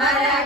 Mara.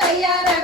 తయారవు